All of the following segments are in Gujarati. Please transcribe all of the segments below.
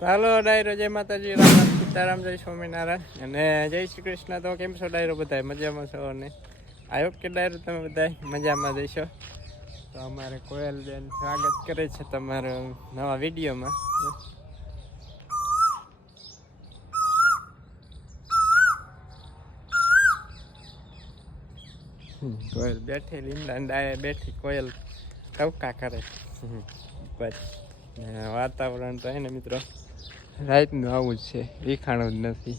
હાલો, ડાયરો, જય માતાજી, રામ રામ સીતારામ, જય સ્વામિનારાયણ. અને જય શ્રી કૃષ્ણ, તો કેમ છો ડાયરો બધા મજામાં છો અને? આયો કે ડાયરો તમે બધા મજામાં જઈશો તો અમારે કોયલબેન સ્વાગત કરે છે તમારો નવા વિડીયોમાં. કોયલ બેઠી લીમડા ડાળે બેઠી, કોયલ ટવકા કરે. બસ. વાતાવરણ તો હે ને મિત્રો? રાતનું આવું જ છે વિખાણું જ નથી.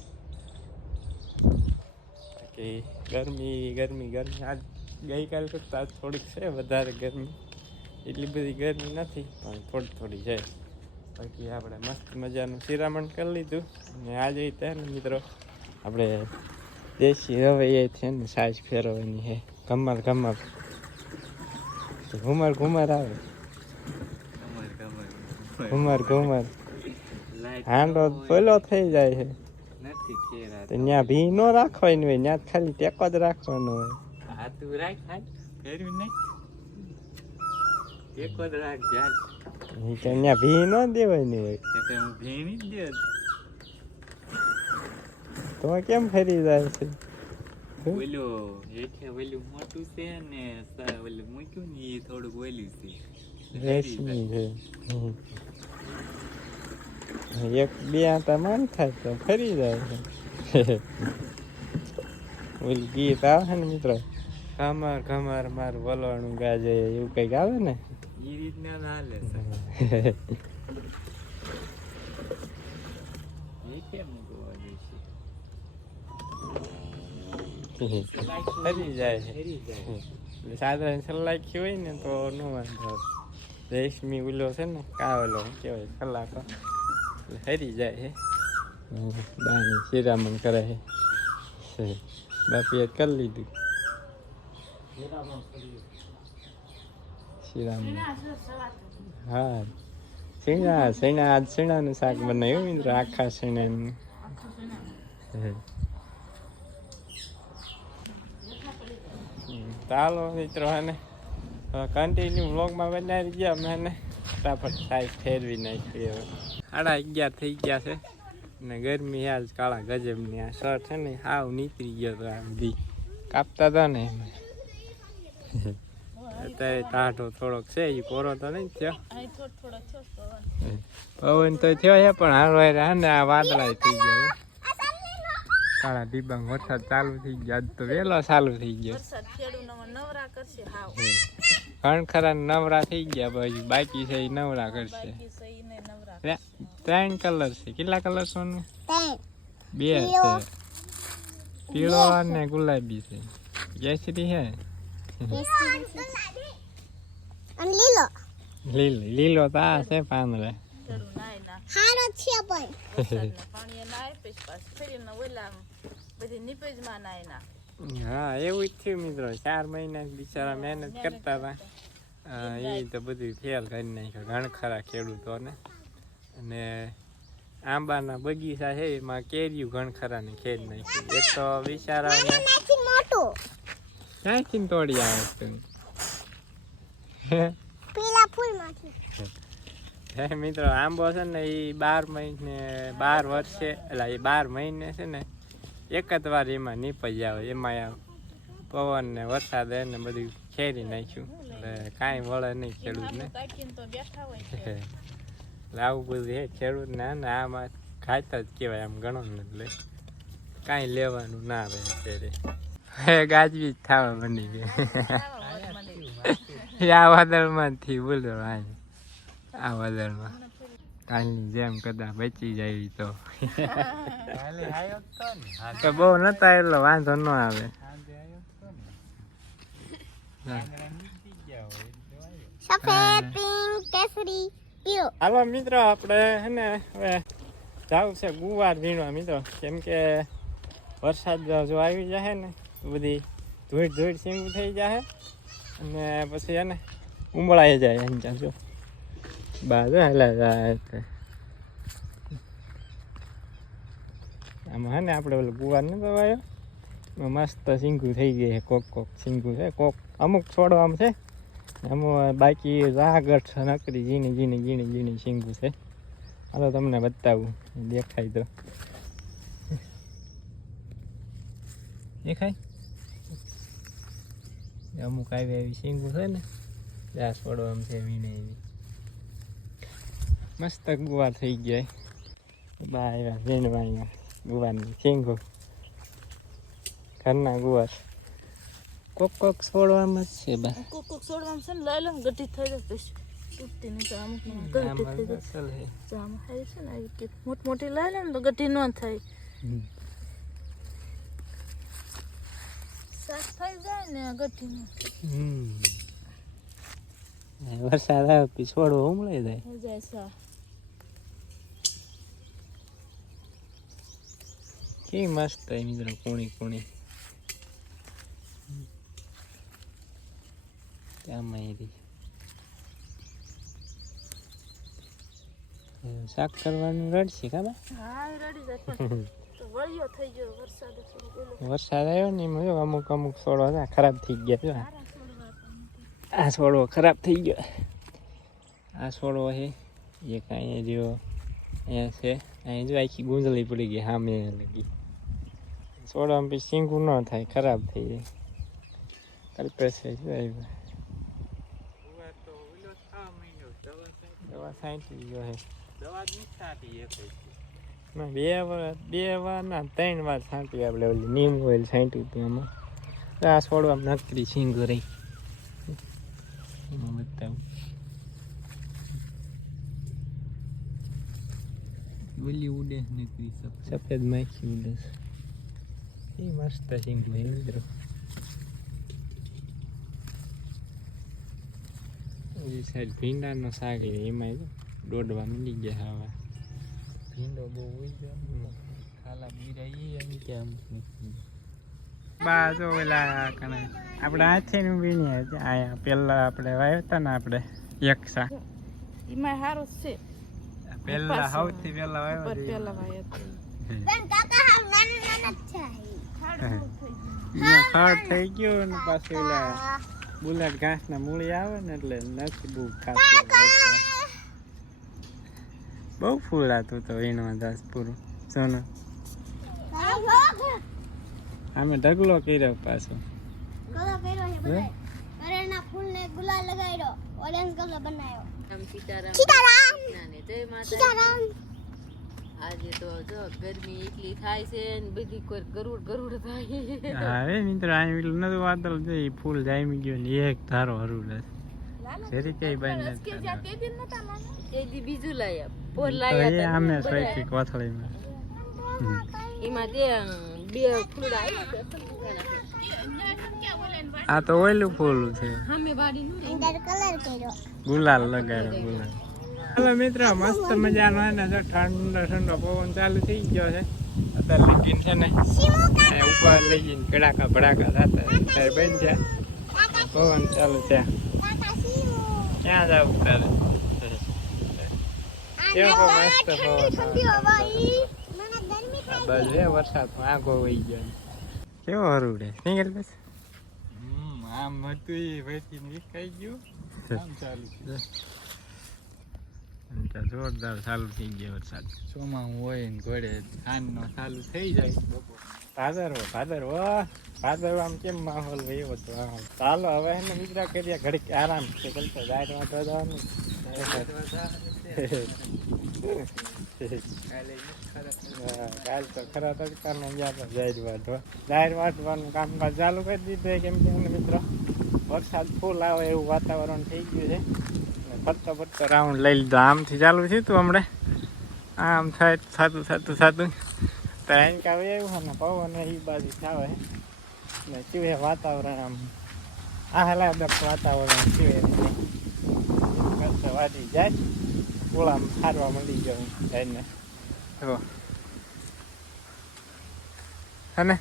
બાકી ગરમી ગરમી ગરમી. આજ ગઈકાલ કરતાં આજ થોડીક છે વધારે ગરમી. એટલી બધી ગરમી નથી પણ થોડી થોડી છે. બાકી આપણે મસ્ત મજાનું શિરામણ કરી લીધું. અને આજે ત્યાં ને મિત્રો આપણે દેશી રવૈયે છે ને સાઈઝ ફેરવવાની છે. કમર કમર ઘુમર ઘુમર આવે. ઘુમર ઘુમર. હાંડો પેલો થઈ જાય છે. તો ત્યાં ભી નો રાખવાની હોય ત્યાં ખાલી ટેકો જ રાખવાનો હોય. આ તું રાખ ફેરવી નાખ ટેકો જ રાખ ત્યાં ભી ન દેવાની હોય. હું ભેણી જ દે તો કેમ ફેરી જાય છે? ઓલું હેઠે ઓલું મોટું છે ને ઓલું મૂક્યું ને એ થોડુંક ઓલું છે. રેશમી છે. હમ. એક બે આટા માન થાય તો ફરી જાય છે. ઓલું ગીત આવે ને મિત્રો ખમર ખમર માર બોલવાનું ગાજે એવું કંઈક આવે ને? એ રીતના ના દેશે ફરી જાય છે. સાધારણ સલાખી હોય ને તો ન વાંધો. રેશમી ઉલો છે ને કાવલો કહેવાય એટલે હરી જાય છે બાની શિરામણ કરે છે છે. બાપીએ કરી લીધું શિરામણ હા શીણા શીણા આજ શીણાનું શાક બનાવ્યું મિત્ર આખા શીણાનું હે. હમ, ચાલો મિત્રો હે કન્ટિન્યુ વ્લોગમાં બનાવી ગયા અમે એને ફટાફટ સાઈઝ ફેરવી નાખી હવે. સાડા અગિયાર થઈ ગયા છે. ને ગરમી આજ કાળા ગજબની. આ શર્ટ છે ને હાવ નીકળી ગયો તો આ બધી કાપતા હતા ને અત્યારે ટાઢો થોડોક છે એ કોરો તો નહીં થયો. પવન તો થયો છે પણ હારો હારે આ વાદળા થઈ ગયા. કાળા ડિબાંગ વરસાદ ચાલુ થઈ ગયો. આજ તો વહેલો ચાલુ થઈ ગયો. વરસાદ ખેડૂતોમાં નવરા કરશે હાવ. ઘણ ખરા નવરા થઈ ગયા પછી બાકી છે એ નવરા કરશે. ત્રણ- કલર છે. કેટલા કલર સોનું બે છે. પીળો. અને ગુલાબી છે. કેસરી છે અને લીલો. લીલો લીલો તો આ છે પાંદડે. ના હારો છે પણ. પાણી નાય પછી પાછું ફેરીને ઓલા બધી નિપજમાં હા એવું જ થયું મિત્રો. ચાર મહિના બિચારા મહેનત કરતા હતા. એ તો બધું ફેલ કરી નાખ્યું. ઘણ ખરા ખેડૂતોને. અને આંબાના બગીચા છે એમાં કેરીયું ઘણખરાને ખેડ નાખ્યું. એક તો બિચારાને ક્યાંથી તોડી આવે છે? પીલા ફૂલમાંથી. મિત્રો આંબો છે ને એ બાર મહિને બાર વર્ષે એટલે એ બાર મહિને છે ને એક જ વાર એમાં નીપજ આવે એમાં પવન ને વરસાદ ને બધું ખેરી નાખ્યું. એટલે કાંઈ વળે નહીં ખેડૂતને. કાકીને તો બેઠા હોય છે. એટલે આવું બધું હે ખેડૂતને ને આમાં ખાતા જ કહેવાય આમ ગણો ને એટલે. કાંઈ લેવાનું ના રહે અત્યારે. ગાજવી જ ખાવા બની ગઈ આ વાદળમાંથી બોલો આ વાદળમાં. કાલની જેમ કદાચ બચી જાય તો. તો બહુ નતા એટલો વાંધો ન આવે. સફેદ પિંક કેસરી પીળો. હાલો મિત્રો આપણે હે ને હવે જાવું છે ગુવાર વીણવા મિત્રો. કેમ કે વરસાદ જો આવી જાય ને બધી ધૂળ ધૂળ સીંગ થઈ જાય અને પછી એને ઉમળાઈ જાય એમ જો બાજુ હાલા જાય. આમાં હે ને આપણે ઓલું ગુવાર ન દવાયો મસ્ત સિંગું થઈ ગઈ છે કોક કોક સિંગું છે કોક અમુક છોડવામાં છે એમાં બાકી રાગઠ નકરી ઝીણી ઝીણી ઝીણી ઝીણી સિંગું છે હાલો તમને બતાવું દેખાય તો દેખાય અમુક આવી આવી સિંગું છે ને ત્યાં છોડો આમ છે વીણે એવી મસ્ત ગુવા થઈ ગયા બા આવ્યા અહીંયા ગુવાની સિંગો ઘરના ગુવાર કોક કોક છોડવામાં જ છે બા કોક કોક છોડવામાં છે ને લઈ લો ને ગઢી થઈ જાય પછી તૂટતી નહીં તો અમુક ગઢી થઈ જાય અસલ છે તો આમાં હારી છે ને આવી રીતે મોટી મોટી લઈ લે ને તો ગઢી ન થાય સાફ થઈ જાય ને ગઢી હમ વરસાદ આવે પછી છોડવો ઉમળાઈ જાય જાય કેવી મસ્ત થાય મિત્રો કોણી કોણી. એ રહી. શાક કરવાનું રડશે ગયો વરસાદ આવ્યો ને એમાં અમુક અમુક છોડવા હતા ખરાબ થઈ ગયા જો. આ. છોડવો ખરાબ થઈ ગયો. આ છોડવો છે એક અહીંયા જો અહીંયા છે અહીંયા જો આખી ગુંજલી પડી ગઈ સામે લગી. છોડવામાં પછી સિંગું ન થાય ખરાબ થઈ જાય કલ્પેશ છે શું આવ્યું ગુવાર તો ઓલો થવા માંડ્યો દવા સાહેબ દવા સાંટી ગયો છે દવા જ નથી થતી એ કઈ ના બે વાર બે વાર ના ત્રણ વાર છાંટી આપણે ઓલી નીમ ઓઇલ છાંટ્યું હતું એમાં તો આ છોડવામાં નકરી સિંગ રહી એમાં બતાવું ઓલી ઉડે નીકળી સબ સફેદ માખી ઉડે છે એ મસ્ત સિંગ છે મિત્રો ઓલી સાઈડ ભીંડાનો શાક છે એમાં દોડવા મળી ગયા હવે ભીંડો બહુ ઉઈ ગયો ખાલા બીરા એમ કે આમ બા જો ઓલા કણે આપણે હાથે નું વીણીએ આયા પેલા આપણે વાવ્યા ને આપણે એક શાક એમાં સારું છે પેલા સૌથી પેલા વાવ્યા પેલા વાયા હતા. બેન કાકા નાના નાના છે ખાડું થઈ ગયું. ને પાછું ઓલા બુલેટ ઘાસ ના મૂળી આવે ને એટલે નથી બહુ ખાતું બહુ ફૂલ હતું તો વીણવા દાસપુર. પૂરું સોનું. અમે ઢગલો કર્યો પાછો. ગુલાલ લગાવ્યો ઓરેન્જ કલર બનાવ્યો. સીતારામ. સીતારામ કૃષ્ણને જય માતા સીતારામ આજે તો જો ગરમી એટલી થાય છે ને બધી કોઈ ગરુડ ગરુડ થાય. હા હવે મિત્રો આ પેલું નતું વાદળ જોઈ ફૂલ જામી ગયો ને એક ધારો હરું લે. જરી કે બાઈ કે જ્યાં તે દિન નતા માને તે દી બીજું લાયા પોર તો લાયા એ આમે. સોયથી કોથળીમાં. એમાં તે બે ફૂલ આવ્યા આ તો ઓલું ફૂલ છે. સામે વાડી નું અંદર કલર કર્યો. ગુલાલ લગાડ્યો ગુલાલ. હાલો મિત્રો મસ્ત મજાનો હે ને જો ઠંડો ઠંડો પવન ચાલુ થઈ ગયો છે. અત્યારે લીકીન છે ને ઉપર લઈ જઈને કડાકા ભડાકા થતા ત્યારે બન છે પવન ચાલુ છે. ક્યાં જાવ તારે કેવો મસ્ત પવન બસ એ વરસાદ આગો વહી ગયો. કેવો હરુડે? રે સિંગલ બસ? હમ આમ હતું એ વહીથી નીકળી ગયું. આમ ચાલુ છે. જોરદાર ચાલુ થઈ ગયો વરસાદ. ચોમાં હોય ને ઘોડે ખાનનો ચાલુ થઈ જાય. બપોર ભાદરવો ભાદરવો ભાદરવો આમ કેમ માહોલ વયો હતો આમ. ચાલો હવે એને મિત્ર કર્યા ઘડીક આરામ છે. ચાલતો જાય વાંધો જવાનું. કાલ તો ખરા તડકાને ગયા તો જાહેર વાંધવા જાહેર વાંધવાનું કામકાજ ચાલુ કરી દીધું કેમ કે મિત્રો? વરસાદ ફૂલ આવે એવું વાતાવરણ થઈ ગયું છે. ફરતો ફરતો રાઉન્ડ લઈ લીધો. આમથી ચાલુ થયું તું હમણે? આમ થાય, થતું થતું થતું. ત્રણ કાવે આવ્યું ને, પવન એ બાજુ થાવે ને ચીવે વાતાવરણ આમ. આહલાદક વાતાવરણ ચીવે કરતા વાદી જાય ગોળામાં હારવા મળી ગયો જઈને. જો. અને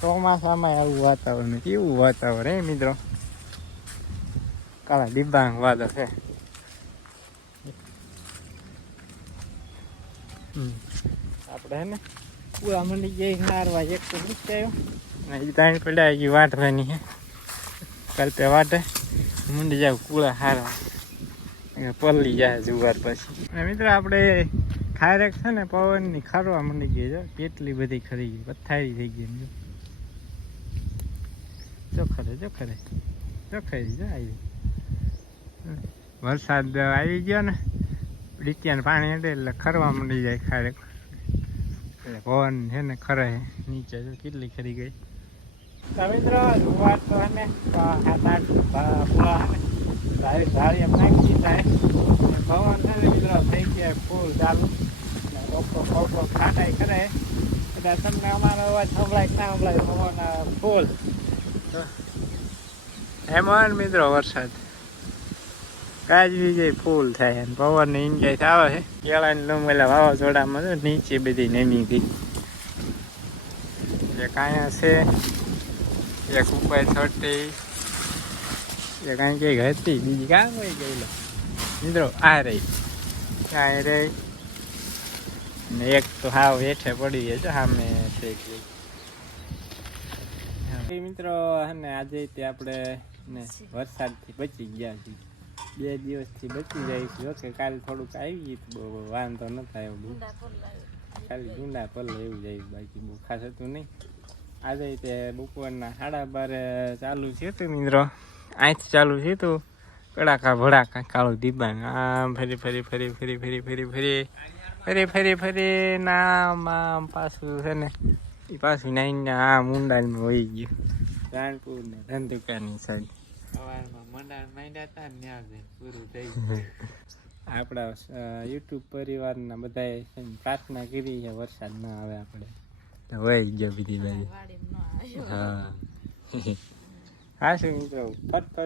ચોમાસામાં આવું વાતાવરણ, કેવું વાતાવરણ હે મિત્રો? કાલા દિબાંગ વાદળ છે. આપણે હે ને પૂરા મંડી જઈ હારવા એક તો નીચાયો ને એ તાણી પડ્યા હજી વાટવાની હે કલ્પે વાટે મંડી જાવ કુળા હારવા પલ્લી જાય જુવાર પછી અને મિત્રો આપણે ખારેક છે ને પવનની ખારવા મંડી ગઈ છે કેટલી બધી ખરી ગઈ પથારી થઈ ગઈ એમ જો. જો ખરે જો ખરે જો ખરી જો આવી વરસાદ આવી ગયો ને. ડીચિયાને પાણી એટલે એટલે ખરવા માંડી જાય ખારેક એટલે પવન છે ને ખરે નીચે કેટલી ખરી ગઈ. મિત્રો જુવાર તો હે ને સાત આઠ પૂરા ધારી ધારી એમ નાખી થાય પવન છે ને મિત્રો થઈ ગયા ફૂલ ચાલુ. લોકો લોકો ખાટાઈ કરે એટલે તમને અમારો અવાજ સંભળાય ના સંભળાય પવન ફૂલ એમાં મિત્રો વરસાદ. ગાજવી જાય ફૂલ થાય અને પવન ને ઇન્જાય આવે છે. કેળાની લંબેલા વાવાઝોડામાં તો નીચે બધી નમી ગઈ. એક અહીંયા છે, એક ઉપર છોટી, એક અહીં કંઈક હતી, બીજી કાં હોય ગયેલો? મિત્રો, આ રહી. કાંઈ રહી. ને એક તો હાવ હેઠે પડી ગયો છે, સામે છે એક. મિત્રો, અને આજે તે આપણે વરસાદથી બચી ગયા છીએ. બે દિવસથી બચી જાય છે ઓકે કાલે થોડુંક આવી ગયું હતું બહુ વાંધો ન થાય એવું ખાલી ગુંડા પલ્લે એવું જાય બાકી બહુ ખાસ હતું નહીં આજે તે બપોરના સાડા બારે ચાલુ છે તું મિત્રો અહીંથી ચાલુ છે તું કડાકા ભડાકા કાળું દીબાંગ આમ ફરી ફરી ફરી ફરી ફરી ફરી ફરી ફરી ફરી ફરી નામ આમ પાછું છે ને એ પાછું નાઈને આમ ઊંડાણમાં વહી ગયું રાણપુર ને ધંધુકાની સાઈડ આપણા યુટ્યુબ પરિવારના બધા પ્રાર્થના કરી છે વરસાદ ના આવે આપણે. વહી ગયો બીજી હા. શું મિત્રો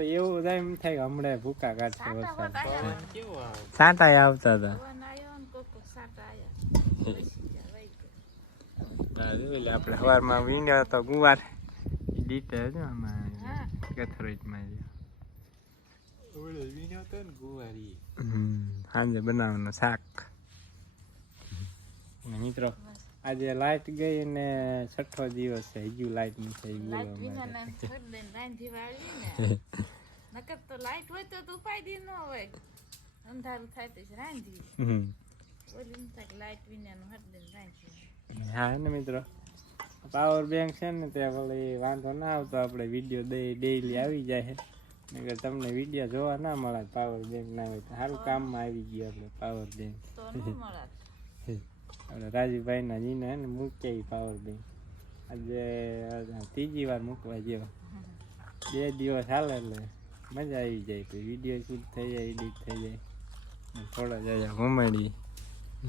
એવું થાય હમણાં ભૂકા કાઢશે વરસાદ. સાંટા આવતા હતા. આપણે સવારમાં વીંડ્યા તો ગુવાર. દીતે જ આમાં. કેથરેજમાં સાંજે બનાવવાનું શાક. મિત્રો આજે લાઈટ ગઈ ને છઠ્ઠો દિવસ છે. હજુ લાઈટ નહીં થઈ ગયું નકર તો લાઈટ હોય તો તું ઉપાય દી ન હોય. અંધારું થાય તો રાંધી. ઓલી લાઈટ વિના નું હર દિન રાંધી. હા ને મિત્રો પાવર બેંક છે ને ત્યાં ભલે વાંધો ના આવતો. આપણે વીડિયો દઈ ડેઈલી આવી જાય નગર તમને વીડિયો જોવા ના મળે પાવર બેંક ના હોય તો. સારું કામમાં આવી ગયું આપણે પાવર બેંક તો આપણે રાજુભાઈના જીને હે ને મૂકીએ પાવર બેંક આજે ત્રીજી વાર મૂકવા જેવા. બે દિવસ હાલે એટલે મજા આવી જાય. પછી વીડિયો શૂટ થઈ જાય એડિટ થઈ જાય. થોડા જાય ઘુમાડી.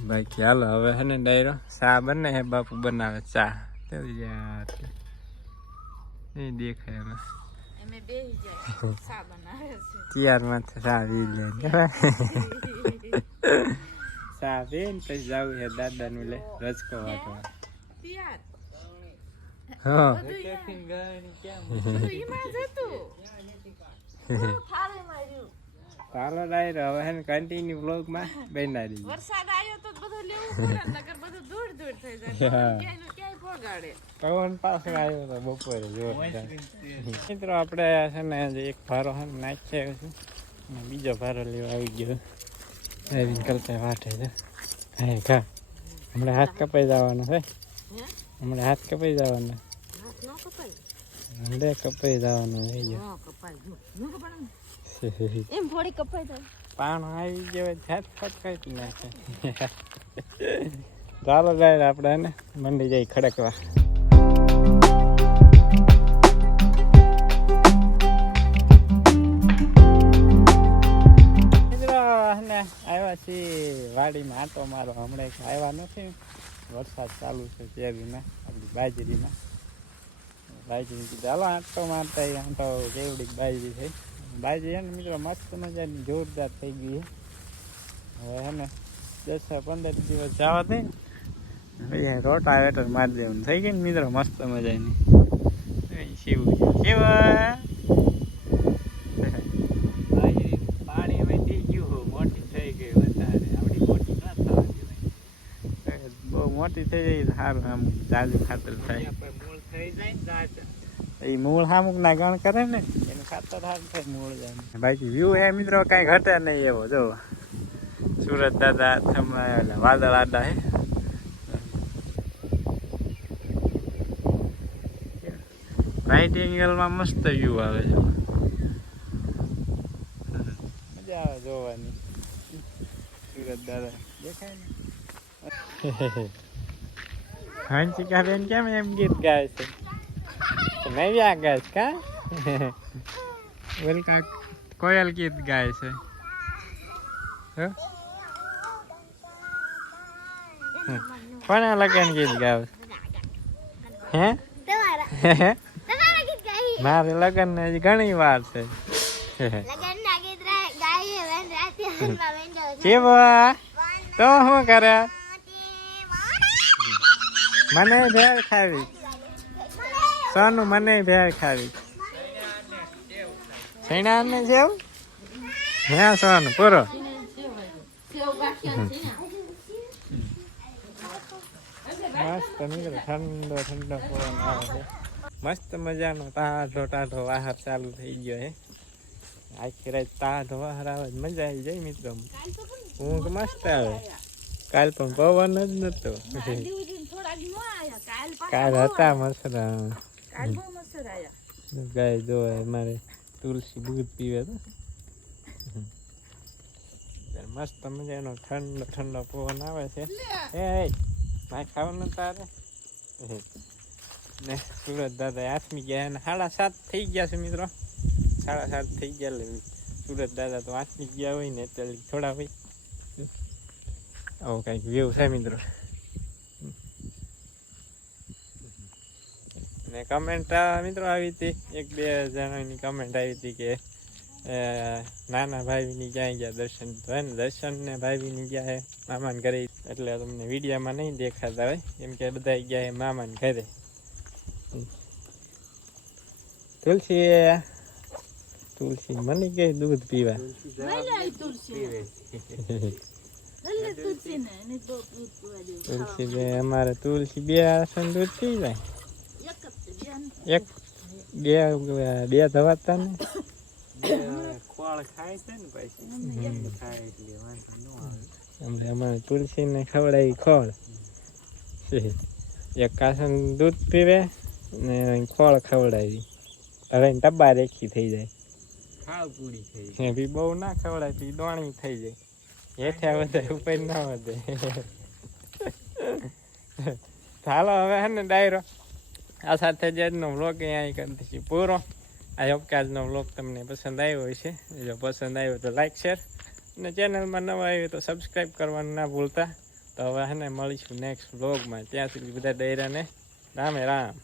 બાકી હાલો હવે હે ને ડાયરો ચા બને હે બાપુ બનાવે ચા. ક્યાં ગયા નહીં દેખાય અમે અમે બે જાય સા બનાવે છે? ચિયારમાં સા વી લે સા બેન પછી જાવ હે દાદા નું લે રજકો વાટવા. ચિયાર હા. કેફિન હવે હે કન્ટિન્યુ બ્લોગમાં બનાવી. પવન પાછો આવ્યો તો બપોરે જોરદાર મિત્રો આપણે છે ને એક ભારો છે ને નાખ્યો છે. અને બીજો ભારો લેવા આવી ગયો. ડ્રાઇવિંગ કરતા વાટે છે. હા ખા. હમણાં હાથ કપાઈ જવાનો છે. હમણાં હાથ કપાઈ જવાનો. હાથ હમણાં કપાઈ જવાનો થઈ ગયો. એમ થોડી કપાઈ જાય પાણો આવી ગયો હોય હાથ ફટ કાપી નાખે. ચાલો જાય આપણે ને મંડી જઈ ખડકવા. આવ્યા છીએ વાડીમાં. આંટો મારો હમણાં આવ્યા નથી. વરસાદ ચાલુ છે કેરીના, આપણી બાજરીમાં બાજરી કીધું, હાલો, આંટો મારતા આટો કેવડીક બાજરી થઈ બાજરી એને મિત્રો, મસ્ત મજાની, જોરદાર થઈ ગઈ છે. હવે હે ને દસ પંદર દિવસ જવા દે. અહીંયા રોટાવેટર મારી દેવાનું. થઈ ગયું મિત્રો? મસ્ત મજાની. શિવ શિવ! મોટી થઈ જાય સારું આમ જાજુ ખાતર થાય. એ મૂળ હામુક ના ગણ કરે ને એનું ખાતર સારું મૂળ જાય. બાકી વ્યૂ હે મિત્રો કઈ નહીં એવો. જો સુરત દાદા થમણાયેલા વાદળ આડા હે. રાઈટ એંગલમાં મસ્ત વ્યૂ આવે છે. મજા આવે જોવાની. સુરત દાદા દેખાય ને? હાંચિકા બેન કેમ એમ ગીત ગાય છે? નવ્યા ગાય છે કા? ઓલકા કોયલ ગીત ગાય છે. હો? કોના લગન ગીત ગાવે? હે? ગાઈ મારે લગન ને હજી ઘણી વાર છે. કેવા તો શું કરે? મને ભેળ ખાવી. સોનું મને ભેળ ખાવી. સૈણા ને જેવ? હે સોનું પૂરો. મસ્ત નીકળે ઠંડો ઠંડો પવન આવે છે. મસ્ત મજાનો ટાઢો ટાઢો વાહર ચાલુ થઈ ગયો હે. આખી રાત ટાઢો વાહર આવે મજા આવી જાય મિત્રો. ઊંઘ મસ્ત આવે. કાલ પણ પવન જ નતો. કાલ હતા મસરા. ગાય જો મારે તુલસી દૂધ પીવે તો. મસ્ત મસ્ત મજાનો ઠંડો ઠંડો પવન આવે છે. એ ભાઈ ખાવાનું તારે? ને સુરત દાદા આઠમી ગયા અને સાડા સાત થઈ ગયા છે મિત્રો. સાડા સાત થઈ ગયા એટલે સુરત દાદા તો આઠમી ગયા હોય ને એટલે થોડા હોય. આવો કંઈક વ્યવ છે મિત્રો. ને કમેન્ટ મિત્રો આવી હતી, એક બે જણાની કમેન્ટ આવી હતી કે નાના ભાઈની ક્યાંય ગયા દર્શન તો ને? દર્શન ને ભાઈની ગયા હે મામાને ઘરે. એટલે તમને વિડીયામાં નહીં દેખાતા હોય. કેમ કે બધા ગયા હે મામાને ઘરે. તુલસી તુલસી મને કે દૂધ પીવા. તુલસી બે અમારે તુલસી બે આસન દૂધ પી જાય. એક છે બેન એક બે બે ધવાતા ને. અમારે તુલસી ને પછી? ખાય એટલે વાંધો ન આવે. અમે અમારે તુલસીને ખવડાવી ખોળ. એક કાસન દૂધ પીવે. ને ખોળ ખવડાવી. હવે ટબ્બા રેખી થઈ જાય. ખાવ પૂરી થઈ એ બી બહુ ના ખવડાય પછી દોણી થઈ જાય. હેઠે વધે ઉપર ના વધે. ચાલો હવે હે ને ડાયરો આ સાથે જ આજનો વ્લોગ અહીંયા કરી દઈશું. પૂરો. આ હોપ કે આજનો વ્લોગ તમને પસંદ આવ્યો હશે. જો પસંદ આવ્યો તો લાઈક શેર અને ચેનલમાં નવા આવ્યો તો સબસ્ક્રાઈબ કરવાનું ના ભૂલતા. તો હવે હે ને મળીશું નેક્સ્ટ વ્લોગમાં ત્યાં સુધી બધા ડાયરાને રામે રામ.